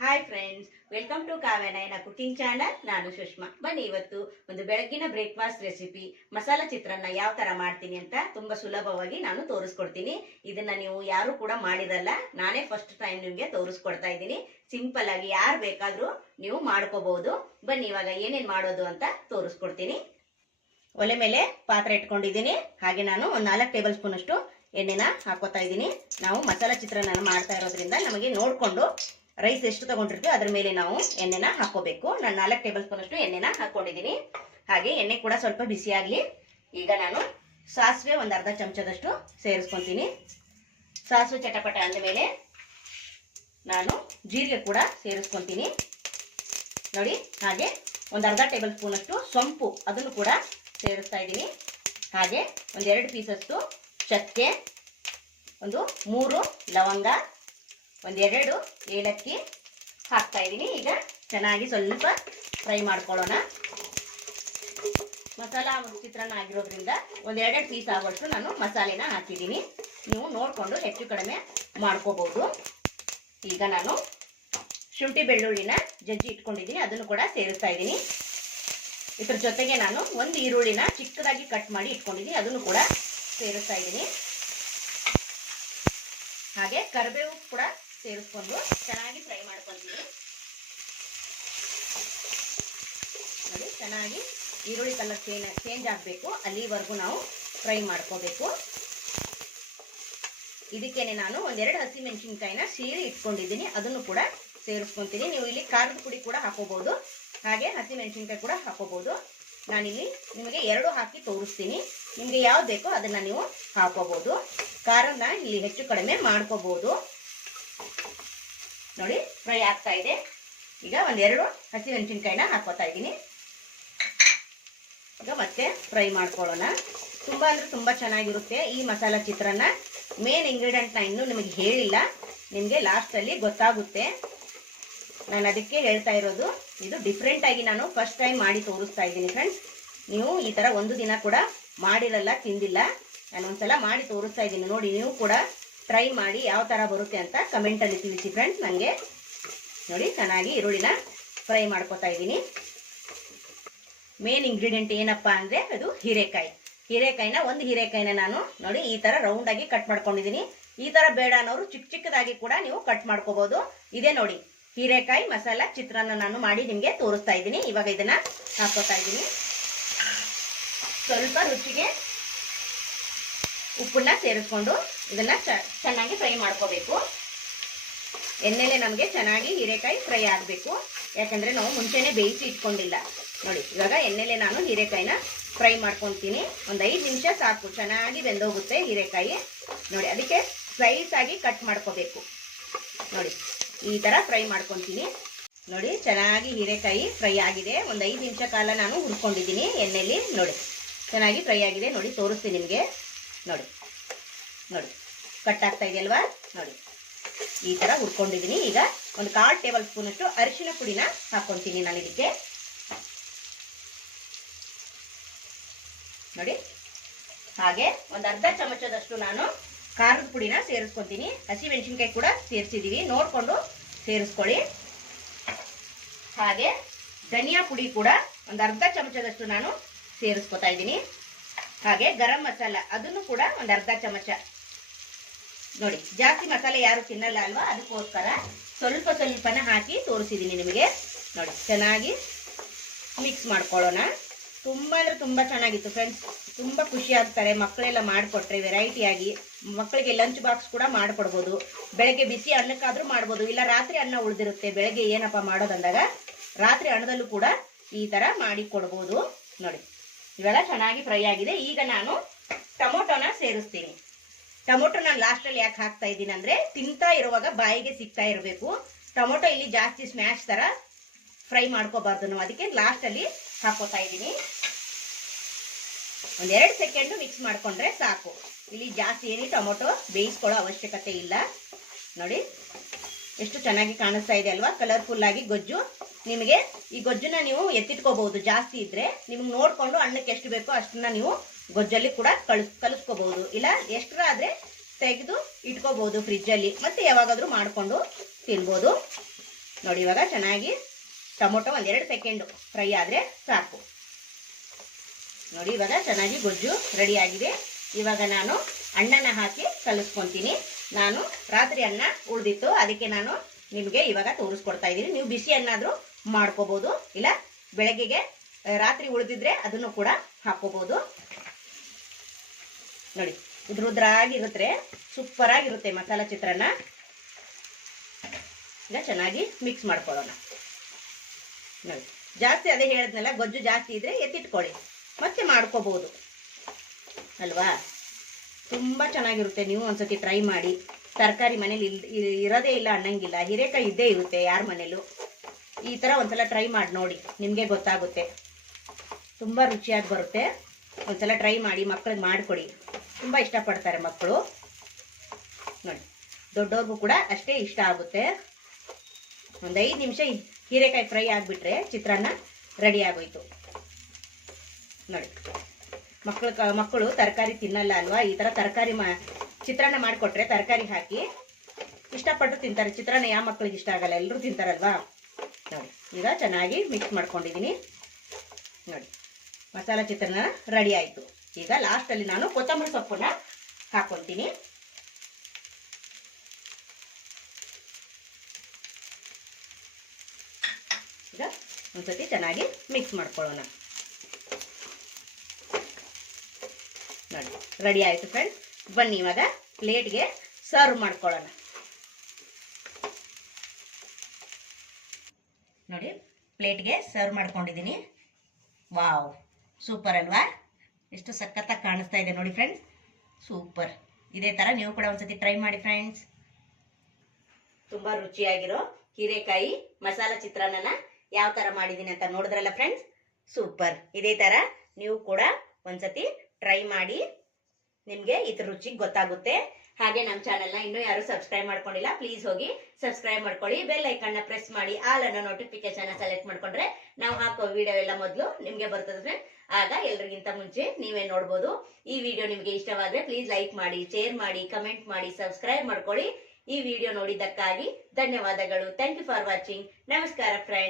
Hi friends welcome to Kavyanayana cooking channel ನಾನು ಸುಷ್ಮಾ. ಬನ್ನಿ ಇವತ್ತು ಒಂದು ಬೆಳಗ್ಗಿನ ಬ್ರೇಕ್ಫಾಸ್ಟ್ ರೆಸಿಪಿ ಮಸಾಲ ಚಿತ್ರಾನ್ನ ಯಾವ ತರ ಮಾಡ್ತೀನಿ ಅಂತ ತುಂಬಾ ಸುಲಭವಾಗಿ ನಾನು ತೋರಿಸ್ಕೊಡ್ತೀನಿ. ಇದನ್ನ ನೀವು ಯಾರು ಕೂಡ ಮಾಡಿರಲ್ಲ. ನಾನೇ ಫಸ್ಟ್ ಟೈಮ್ ನಿಮ್ಗೆ ತೋರಿಸ್ಕೊಡ್ತಾ ಇದ್ದೀನಿ. ಸಿಂಪಲ್ ಆಗಿ ಯಾರು ಬೇಕಾದ್ರೂ ನೀವು ಮಾಡ್ಕೋಬಹುದು ಬನ್ನಿ ಇವಾಗ ಏನೇನ್ ಮಾಡೋದು ಅಂತ ತೋರಿಸ್ಕೊಡ್ತೀನಿ. ಒಲೆ ಮೇಲೆ ಪಾತ್ರೆ ಇಟ್ಕೊಂಡಿದ್ದೀನಿ. ಹಾಗೆ ನಾನು ಒಂದು ನಾಲ್ಕು ಟೇಬಲ್ ಸ್ಪೂನ್ ಅಷ್ಟು ಎಣ್ಣೆನ ಹಾಕೋತಾ ಇದ್ದೀನಿ. ನಾವು ಮಸಾಲ ಚಿತ್ರಾನ್ನ ಮಾಡ್ತಾ ಇರೋದ್ರಿಂದ ನಮಗೆ ನೋಡ್ಕೊಂಡು ರೈಸ್ ಎಷ್ಟು ತಗೊಂಡಿರ್ತೀವಿ ಅದ್ರ ಮೇಲೆ ನಾವು ಎಣ್ಣೆನ ಹಾಕೋಬೇಕು. ನಾನು ನಾಲ್ಕು ಟೇಬಲ್ ಸ್ಪೂನ್ ಅಷ್ಟು ಎಣ್ಣೆನ ಹಾಕೊಂಡಿದ್ದೀನಿ. ಹಾಗೆ ಎಣ್ಣೆ ಕೂಡ ಸ್ವಲ್ಪ ಬಿಸಿ ಆಗಲಿ. ಈಗ ನಾನು ಸಾಸಿವೆ ಒಂದು ಅರ್ಧ ಚಮಚದಷ್ಟು ಸೇರಿಸ್ಕೊತೀನಿ. ಸಾಸಿವೆ ಚಟಪಟ ಅಂದಮೇಲೆ ನಾನು ಜೀರಿಗೆ ಕೂಡ ಸೇರಿಸ್ಕೊತೀನಿ. ನೋಡಿ, ಹಾಗೆ ಒಂದು ಅರ್ಧ ಟೇಬಲ್ ಸ್ಪೂನ್ ಅಷ್ಟು ಸೊಂಪು ಅದನ್ನು ಕೂಡ ಸೇರಿಸ್ತಾ ಇದ್ದೀನಿ. ಹಾಗೆ ಒಂದೆರಡು ಪೀಸಷ್ಟು ಚಕ್ಕೆ, ಒಂದು ಮೂರು ಲವಂಗ ಒಂದೆರಡು ಏಲಕ್ಕಿ ಹಾಕ್ತಾ ಇದ್ದೀನಿ. ಈಗ ಚೆನ್ನಾಗಿ ಸ್ವಲ್ಪ ಫ್ರೈ ಮಾಡ್ಕೊಳ್ಳೋಣ. ಮಸಾಲ ಚಿತ್ರಾನ್ನ ಆಗಿರೋದ್ರಿಂದ ಒಂದೆರಡು ಪೀಸ್ ಆಗೋಷ್ಟು ನಾನು ಮಸಾಲೆನ ಹಾಕಿದ್ದೀನಿ. ನೀವು ನೋಡಿಕೊಂಡು ಹೆಚ್ಚು ಕಡಿಮೆ ಮಾಡ್ಕೋಬಹುದು ಈಗ ನಾನು ಶುಂಠಿ ಬೆಳ್ಳುಳ್ಳಿನ ಜಜ್ಜಿ ಇಟ್ಕೊಂಡಿದ್ದೀನಿ. ಅದನ್ನು ಕೂಡ ಸೇರಿಸ್ತಾ ಇದ್ದೀನಿ. ಇದ್ರ ಜೊತೆಗೆ ನಾನು ಒಂದು ಈರುಳ್ಳಿನ ಚಿಕ್ಕದಾಗಿ ಕಟ್ ಮಾಡಿ ಇಟ್ಕೊಂಡಿದ್ದೀನಿ. ಅದನ್ನು ಕೂಡ ಸೇರಿಸ್ತಾ ಇದ್ದೀನಿ. ಹಾಗೆ ಕರಿಬೇವು ಕೂಡ ಸೇರಿಸ್ಕೊಂಡು ಚೆನ್ನಾಗಿ ಫ್ರೈ ಮಾಡ್ಕೊತೀನಿ. ನೋಡಿ, ಚೆನ್ನಾಗಿ ಈರುಳ್ಳಿ ಕಲರ್ ಚೇಂಜ್ ಚೇಂಜ್ ಆಗಬೇಕು. ಅಲ್ಲಿವರೆಗೂ ನಾವು ಫ್ರೈ ಮಾಡ್ಕೋಬೇಕು. ಇದಕ್ಕೇನೆ ನಾನು ಒಂದೆರಡು ಹಸಿ ಸೀರೆ ಇಟ್ಕೊಂಡಿದ್ದೀನಿ. ಅದನ್ನು ಕೂಡ ಸೇರಿಸ್ಕೊತೀನಿ. ನೀವು ಇಲ್ಲಿ ಖಾರದ ಪುಡಿ ಕೂಡ ಹಾಕೋಬಹುದು ಹಾಗೆ ಹಸಿ ಮೆಣಸಿನ್ಕಾಯಿ ಕೂಡ ಹಾಕೋಬಹುದು ನಾನಿಲ್ಲಿ ನಿಮಗೆ ಎರಡು ಹಾಕಿ ತೋರಿಸ್ತೀನಿ. ನಿಮಗೆ ಯಾವ್ದು ಬೇಕೋ ಅದನ್ನ ನೀವು ಹಾಕೋಬಹುದು ಖಾರನ ಇಲ್ಲಿ ಹೆಚ್ಚು ಕಡಿಮೆ ಮಾಡ್ಕೋಬಹುದು ನೋಡಿ ಫ್ರೈ ಆಗ್ತಾ ಇದೆ. ಈಗ ಒಂದೆರಡು ಹಸಿ ಮೆಣಸಿನ್ಕಾಯಿನ ಹಾಕೋತಾ ಇದ್ದೀನಿ. ಈಗ ಮತ್ತೆ ಫ್ರೈ ಮಾಡ್ಕೊಳ್ಳೋಣ. ತುಂಬ ಅಂದರೆ ತುಂಬ ಚೆನ್ನಾಗಿರುತ್ತೆ ಈ ಮಸಾಲ ಚಿತ್ರಾನ್ನ. ಮೇನ್ ಇಂಗ್ರೀಡಿಯೆಂಟ್ನ ಇನ್ನೂ ನಿಮಗೆ ಹೇಳಿಲ್ಲ. ನಿಮಗೆ ಲಾಸ್ಟಲ್ಲಿ ಗೊತ್ತಾಗುತ್ತೆ. ನಾನು ಅದಕ್ಕೆ ಹೇಳ್ತಾ ಇರೋದು, ಇದು ಡಿಫ್ರೆಂಟಾಗಿ ನಾನು ಫಸ್ಟ್ ಟೈಮ್ ಮಾಡಿ ತೋರಿಸ್ತಾ ಇದ್ದೀನಿ ಫ್ರೆಂಡ್ಸ್ ನೀವು ಈ ಥರ ಒಂದು ದಿನ ಕೂಡ ಮಾಡಿರಲ್ಲ, ತಿಂದಿಲ್ಲ. ನಾನು ಒಂದ್ಸಲ ಮಾಡಿ ತೋರಿಸ್ತಾ ಇದ್ದೀನಿ. ನೋಡಿ, ನೀವು ಕೂಡ ಟ್ರೈ ಮಾಡಿ ಯಾವ ಥರ ಬರುತ್ತೆ ಅಂತ ಕಮೆಂಟಲ್ಲಿ ತಿಳಿಸಿ ಫ್ರೆಂಡ್ಸ್ ನನಗೆ ನೋಡಿ ಚೆನ್ನಾಗಿ ಈರುಳ್ಳಿನ ಫ್ರೈ ಮಾಡ್ಕೊತಾ ಇದ್ದೀನಿ. ಮೇನ್ ಇಂಗ್ರೀಡಿಯೆಂಟ್ ಏನಪ್ಪಾ ಅಂದರೆ ಅದು ಹೀರೆಕಾಯಿ. ಹೀರೆಕಾಯಿನ ಒಂದು ಹೀರೆಕಾಯಿನ ನಾನು ನೋಡಿ ಈ ಥರ ರೌಂಡಾಗಿ ಕಟ್ ಮಾಡ್ಕೊಂಡಿದ್ದೀನಿ. ಈ ಥರ ಬೇಡ ಅನ್ನೋರು ಚಿಕ್ಕ ಚಿಕ್ಕದಾಗಿ ಕೂಡ ನೀವು ಕಟ್ ಮಾಡ್ಕೋಬೋದು. ಇದೇ ನೋಡಿ, ಹೀರೆಕಾಯಿ ಮಸಾಲ ಚಿತ್ರಾನ್ನ ನಾನು ಮಾಡಿ ನಿಮಗೆ ತೋರಿಸ್ತಾ ಇದ್ದೀನಿ. ಇವಾಗ ಇದನ್ನ ಹಾಕೋತಾ ಇದ್ದೀನಿ. ಸ್ವಲ್ಪ ರುಚಿಗೆ ಉಪ್ಪನ್ನ ಸೇರಿಸ್ಕೊಂಡು ಇದನ್ನ ಚೆನ್ನಾಗಿ ಫ್ರೈ ಮಾಡ್ಕೋಬೇಕು. ಎಣ್ಣೆಲೆ ನಮಗೆ ಚೆನ್ನಾಗಿ ಹೀರೆಕಾಯಿ ಫ್ರೈ ಆಗಬೇಕು. ಯಾಕಂದ್ರೆ ನಾವು ಮುಂಚೆನೇ ಬೇಯಿಸಿ ಇಟ್ಕೊಂಡಿಲ್ಲ. ನೋಡಿ, ಇವಾಗ ಎಣ್ಣೆಲೆ ನಾನು ಹೀರೆಕಾಯಿನ ಫ್ರೈ ಮಾಡ್ಕೊತೀನಿ. ಒಂದು ಐದು ನಿಮಿಷ ಸಾಕು, ಚೆನ್ನಾಗಿ ಬೆಂದೋಗುತ್ತೆ ಹೀರೆಕಾಯಿ. ನೋಡಿ, ಅದಕ್ಕೆ ಸ್ಲೈಸ್ ಆಗಿ ಕಟ್ ಮಾಡ್ಕೋಬೇಕು. ನೋಡಿ, ಈ ಥರ ಫ್ರೈ ಮಾಡ್ಕೊತೀನಿ. ನೋಡಿ, ಚೆನ್ನಾಗಿ ಹೀರೆಕಾಯಿ ಫ್ರೈ ಆಗಿದೆ. ಒಂದು ಐದು ನಿಮಿಷ ಕಾಲ ನಾನು ಹುರ್ಕೊಂಡಿದ್ದೀನಿ ಎಣ್ಣೆಲಿ. ನೋಡಿ, ಚೆನ್ನಾಗಿ ಫ್ರೈ ಆಗಿದೆ. ನೋಡಿ, ತೋರಿಸ್ತೀನಿ ನಿಮಗೆ. ನೋಡಿ. ನೋಡಿ. ಕಟ್ ಆಗ್ತಾ ಇದೆಯಲ್ವಾ? ನೋಡಿ. ಈ ಥರ ಹುರ್ಕೊಂಡಿದ್ದೀನಿ ಈಗ ಒಂದು ಕಾಲು ಟೇಬಲ್ ಸ್ಪೂನ್ ಅಷ್ಟು ಅರಿಶಿನ ಪುಡಿನ ಹಾಕ್ಕೊತೀನಿ ನಾನು ಇದಕ್ಕೆ. ನೋಡಿ. ಹಾಗೆ ಒಂದು ಅರ್ಧ ಚಮಚದಷ್ಟು ನಾನು ಖಾರದ ಪುಡಿನ ಸೇರಿಸ್ಕೊತೀನಿ. ಹಸಿ ಮೆಣಸಿನ್ಕಾಯಿ ಕೂಡ ಸೇರಿಸಿದ್ದೀವಿ ನೋಡಿಕೊಂಡು ಸೇರಿಸ್ಕೊಳ್ಳಿ. ಹಾಗೆ ಧನಿಯಾ ಪುಡಿ ಕೂಡ ಒಂದು ಅರ್ಧ ಚಮಚದಷ್ಟು ನಾನು ಸೇರಿಸ್ಕೊತಾ ಇದ್ದೀನಿ ಹಾಗೆ ಗರಂ ಮಸಾಲ, ಅದನ್ನು ಕೂಡ ಒಂದು ಅರ್ಧ ಚಮಚ. ನೋಡಿ, ಜಾಸ್ತಿ ಮಸಾಲೆ ಯಾರು ತಿನ್ನಲ್ಲ ಅಲ್ವಾ? ಅದಕ್ಕೋಸ್ಕರ ಸ್ವಲ್ಪ ಸ್ವಲ್ಪನ ಹಾಕಿ ತೋರಿಸಿದ್ದೀನಿ ನಿಮಗೆ. ನೋಡಿ, ಚೆನ್ನಾಗಿ ಮಿಕ್ಸ್ ಮಾಡ್ಕೊಳ್ಳೋಣ. ತುಂಬ ಅಂದರೆ ತುಂಬ ಚೆನ್ನಾಗಿತ್ತು ಫ್ರೆಂಡ್ಸ್ ತುಂಬ ಖುಷಿ ಆಗ್ತಾರೆ ಮಕ್ಕಳೆಲ್ಲ ಮಾಡಿಕೊಟ್ರೆ ವೆರೈಟಿಯಾಗಿ ಮಕ್ಕಳಿಗೆ ಲಂಚ್ ಬಾಕ್ಸ್ ಕೂಡ ಮಾಡಿಕೊಡ್ಬೋದು. ಬೆಳಗ್ಗೆ ಬಿಸಿ ಅನ್ನಕ್ಕಾದ್ರೂ ಮಾಡ್ಬೋದು. ಇಲ್ಲ, ರಾತ್ರಿ ಅನ್ನ ಉಳಿದಿರುತ್ತೆ. ಬೆಳಗ್ಗೆ ಏನಪ್ಪ ಮಾಡೋದಂದಾಗ, ರಾತ್ರಿ ಅನ್ನದಲ್ಲೂ ಕೂಡ ಈ ಥರ ಮಾಡಿ ಕೊಡ್ಬೋದು ನೋಡಿ. ಇವೆಲ್ಲ ಚೆನ್ನಾಗಿ ಫ್ರೈ ಆಗಿದೆ. ಈಗ ನಾನು ಟೊಮೊಟೊನ ಸೇರಿಸ್ತೀನಿ. ಟೊಮೊಟೊ ನಾನು ಲಾಸ್ಟಲ್ಲಿ ಯಾಕೆ ಹಾಕ್ತಾ ಇದ್ದೀನಿ ಅಂದರೆ ತಿಂತಾ ಇರುವಾಗ ಬಾಯಿಗೆ ಸಿಗ್ತಾ ಇರಬೇಕು. ಟೊಮೊಟೊ ಇಲ್ಲಿ ಜಾಸ್ತಿ ಸ್ಮ್ಯಾಶ್ ಥರ ಫ್ರೈ ಮಾಡ್ಕೋಬಾರ್ದು ನಾವು. ಅದಕ್ಕೆ ಲಾಸ್ಟಲ್ಲಿ ಹಾಕೋತಾ ಇದ್ದೀನಿ. ಒಂದೆರಡು ಸೆಕೆಂಡು ಮಿಕ್ಸ್ ಮಾಡಿಕೊಂಡ್ರೆ ಸಾಕು. ಇಲ್ಲಿ ಜಾಸ್ತಿ ಏನಿ ಟೊಮೊಟೊ ಬೇಯಿಸ್ಕೊಳ್ಳೋ ಅವಶ್ಯಕತೆ ಇಲ್ಲ. ನೋಡಿ, ಎಷ್ಟು ಚೆನ್ನಾಗಿ ಕಾಣಿಸ್ತಾ ಇದೆ ಅಲ್ವಾ? ಕಲರ್ಫುಲ್ ಆಗಿ ಗೊಜ್ಜು. ನಿಮಗೆ ಈ ಗೊಜ್ಜನ್ನ ನೀವು ಎತ್ತಿಟ್ಕೋಬಹುದು. ಜಾಸ್ತಿ ಇದ್ರೆ ನಿಮ್ಗೆ ನೋಡ್ಕೊಂಡು ಅಣ್ಣಕ್ಕೆ ಎಷ್ಟು ಬೇಕೋ ಅಷ್ಟನ್ನ ನೀವು ಗೊಜ್ಜಲ್ಲಿ ಕೂಡ ಕಳಿಸ್, ಕಲಿಸ್ಕೋಬಹುದು. ಇಲ್ಲ ಎಷ್ಟರಾದ್ರೆ ತೆಗೆದು ಇಟ್ಕೋಬಹುದು ಫ್ರಿಜ್ಜಲ್ಲಿ. ಮತ್ತೆ ಯಾವಾಗಾದ್ರೂ ಮಾಡಿಕೊಂಡು ತಿನ್ಬೋದು. ನೋಡಿ, ಇವಾಗ ಚೆನ್ನಾಗಿ ಟೊಮೊಟೊ ಒಂದೆರಡು ಸೆಕೆಂಡು ಫ್ರೈ ಆದರೆ ಸಾಕು. ನೋಡಿ, ಇವಾಗ ಚೆನ್ನಾಗಿ ಗೊಜ್ಜು ರೆಡಿ ಆಗಿದೆ. ಇವಾಗ ನಾನು ಅಣ್ಣನ ಹಾಕಿ ಕಲಿಸ್ಕೊಂತೀನಿ. ನಾನು ರಾತ್ರಿ ಅನ್ನ ಉಳಿದಿತ್ತು. ಅದಕ್ಕೆ ನಾನು ನಿಮಗೆ ಇವಾಗ ತೋರಿಸ್ಕೊಡ್ತಾ ಇದ್ದೀನಿ. ನೀವು ಬಿಸಿ ಅನ್ನಾದರೂ ಮಾಡ್ಕೋಬೋದು. ಇಲ್ಲ, ಬೆಳಗ್ಗೆಗೆ ರಾತ್ರಿ ಉಳಿದಿದ್ರೆ ಅದನ್ನು ಕೂಡ ಹಾಕೋಬಹುದು ನೋಡಿ ಉದ್ರ ಆಗಿರುತ್ತೆ ಸೂಪರ್ ಆಗಿರುತ್ತೆ ಮಸಾಲ ಚಿತ್ರಾನ್ನ. ಈಗ ಚೆನ್ನಾಗಿ ಮಿಕ್ಸ್ ಮಾಡ್ಕೊಳ್ಳೋಣ. ನೋಡಿ, ಜಾಸ್ತಿ ಅದೇ ಹೇಳಿದ್ನಲ್ಲ, ಗೊಜ್ಜು ಜಾಸ್ತಿ ಇದ್ರೆ ಎತ್ತಿಟ್ಕೊಳ್ಳಿ. ಮತ್ತೆ ಮಾಡ್ಕೋಬಹುದು ಅಲ್ವಾ? ತುಂಬ ಚೆನ್ನಾಗಿರುತ್ತೆ. ನೀವು ಒಂದ್ಸತಿ ಟ್ರೈ ಮಾಡಿ. ತರಕಾರಿ ಮನೇಲಿ ಇಲ್ ಇರೋದೇ ಇಲ್ಲ ಅನ್ನಂಗಿಲ್ಲ. ಹಿರೇಕಾಯಿ ಇದ್ದೇ ಇರುತ್ತೆ ಯಾರ ಮನೇಲೂ. ಈ ಥರ ಒಂದ್ಸಲ ಟ್ರೈ ಮಾಡಿ ನೋಡಿ. ನಿಮಗೆ ಗೊತ್ತಾಗುತ್ತೆ. ತುಂಬ ರುಚಿಯಾಗಿ ಬರುತ್ತೆ. ಒಂದ್ಸಲ ಟ್ರೈ ಮಾಡಿ ಮಕ್ಕಳಿಗೆ ಮಾಡಿಕೊಡಿ. ತುಂಬ ಇಷ್ಟಪಡ್ತಾರೆ ಮಕ್ಕಳು ನೋಡಿ ದೊಡ್ಡವ್ರಿಗೂ ಕೂಡ ಅಷ್ಟೇ ಇಷ್ಟ ಆಗುತ್ತೆ. ಒಂದು ಐದು ನಿಮಿಷ ಹೀರೆಕಾಯಿ ಫ್ರೈ ಆಗಿಬಿಟ್ರೆ ಚಿತ್ರಾನ್ನ ರೆಡಿ ಆಗೋಯ್ತು. ನೋಡಿ ಮಕ್ಕಳು ಮಕ್ಕಳು ತರಕಾರಿ ತಿನ್ನಲ್ಲ ಅಲ್ವಾ? ಈ ಥರ ತರಕಾರಿ ಮಾ, ಚಿತ್ರಾನ್ನ ಮಾಡಿಕೊಟ್ರೆ ತರಕಾರಿ ಹಾಕಿ ಇಷ್ಟಪಟ್ಟು ತಿಂತಾರೆ. ಚಿತ್ರಾನ್ನ ಯಾವ ಮಕ್ಕಳಿಗೆ ಇಷ್ಟ ಆಗಲ್ಲ? ಎಲ್ಲರೂ ತಿಂತಾರಲ್ವಾ? ನೋಡಿ ಈಗ ಚೆನ್ನಾಗಿ ಮಿಕ್ಸ್ ಮಾಡ್ಕೊಂಡಿದ್ದೀನಿ. ನೋಡಿ, ಮಸಾಲ ಚಿತ್ರಾನ್ನ ರೆಡಿ ಆಯಿತು. ಈಗ ಲಾಸ್ಟಲ್ಲಿ ನಾನು ಕೊತ್ತಂಬರಿ ಸೊಪ್ಪನ್ನ ಹಾಕ್ಕೊತೀನಿ ಈಗ ಒಂದ್ಸತಿ ಚೆನ್ನಾಗಿ ಮಿಕ್ಸ್ ಮಾಡ್ಕೊಳ್ಳೋಣ. ನೋಡಿ ರೆಡಿ ಆಯಿತು ಫ್ರೆಂಡ್ಸ್ ಬನ್ನಿ ಇವಾಗ ಪ್ಲೇಟ್ಗೆ ಸರ್ವ್ ಮಾಡ್ಕೊಳ್ಳೋಣ ನೋಡಿ ಪ್ಲೇಟ್ಗೆ ಸರ್ವ್ ಮಾಡ್ಕೊಂಡಿದ್ದೀನಿ. ವಾವ್, ಸೂಪರ್ ಅಲ್ವಾ? ಎಷ್ಟು ಸಖತ್ತಾಗಿ ಕಾಣಿಸ್ತಾ ಇದೆ ನೋಡಿ ಫ್ರೆಂಡ್ಸ್ ಸೂಪರ್. ಇದೇ ಥರ ನೀವು ಕೂಡ ಒಂದ್ಸತಿ ಟ್ರೈ ಮಾಡಿ ಫ್ರೆಂಡ್ಸ್ ತುಂಬಾ ರುಚಿಯಾಗಿರೋ ಹೀರೆಕಾಯಿ ಮಸಾಲ ಚಿತ್ರಾನ್ನನ ಯಾವ ತರ ಮಾಡಿದೀನಿ ಅಂತ ನೋಡಿದ್ರಲ್ಲ ಫ್ರೆಂಡ್ಸ್ ಸೂಪರ್. ಇದೇ ತರ ನೀವು ಕೂಡ ಒಂದ್ಸತಿ ಟ್ರೈ ಮಾಡಿ ನಿಮ್ಗೆ ಇದ್ರ ರುಚಿ ಗೊತ್ತಾಗುತ್ತೆ. ಹಾಗೆ ನಮ್ಮ ಚಾನೆಲ್ನ ಇನ್ನೂ ಯಾರು ಸಬ್ಸ್ಕ್ರೈಬ್ ಮಾಡ್ಕೊಂಡಿಲ್ಲ ಪ್ಲೀಸ್ ಹೋಗಿ ಸಬ್ಸ್ಕ್ರೈಬ್ ಮಾಡ್ಕೊಳ್ಳಿ. ಬೆಲ್ ಐಕನ್ನ ಪ್ರೆಸ್ ಮಾಡಿ ಆಲ್ ಅನ್ನೋ ನೋಟಿಫಿಕೇಶನ್ ಸೆಲೆಕ್ಟ್ ಮಾಡ್ಕೊಂಡ್ರೆ ನಾವು ಹಾಕೋ ವಿಡಿಯೋ ಎಲ್ಲ ಮೊದಲು ನಿಮ್ಗೆ ಬರ್ತದೆ ಆಗ ಎಲ್ರಿಗಿಂತ ಮುಂಚೆ ನೀವೇ ನೋಡ್ಬೋದು. ಈ ವಿಡಿಯೋ ನಿಮ್ಗೆ ಇಷ್ಟವಾದ್ರೆ ಪ್ಲೀಸ್ ಲೈಕ್ ಮಾಡಿ ಶೇರ್ ಮಾಡಿ ಕಮೆಂಟ್ ಮಾಡಿ ಸಬ್ಸ್ಕ್ರೈಬ್ ಮಾಡ್ಕೊಳ್ಳಿ. ಈ ವಿಡಿಯೋ ನೋಡಿದ್ದಕ್ಕಾಗಿ ಧನ್ಯವಾದಗಳು. ಥ್ಯಾಂಕ್ ಯು ಫಾರ್ ವಾಚಿಂಗ್ ನಮಸ್ಕಾರ ಫ್ರೆಂಡ್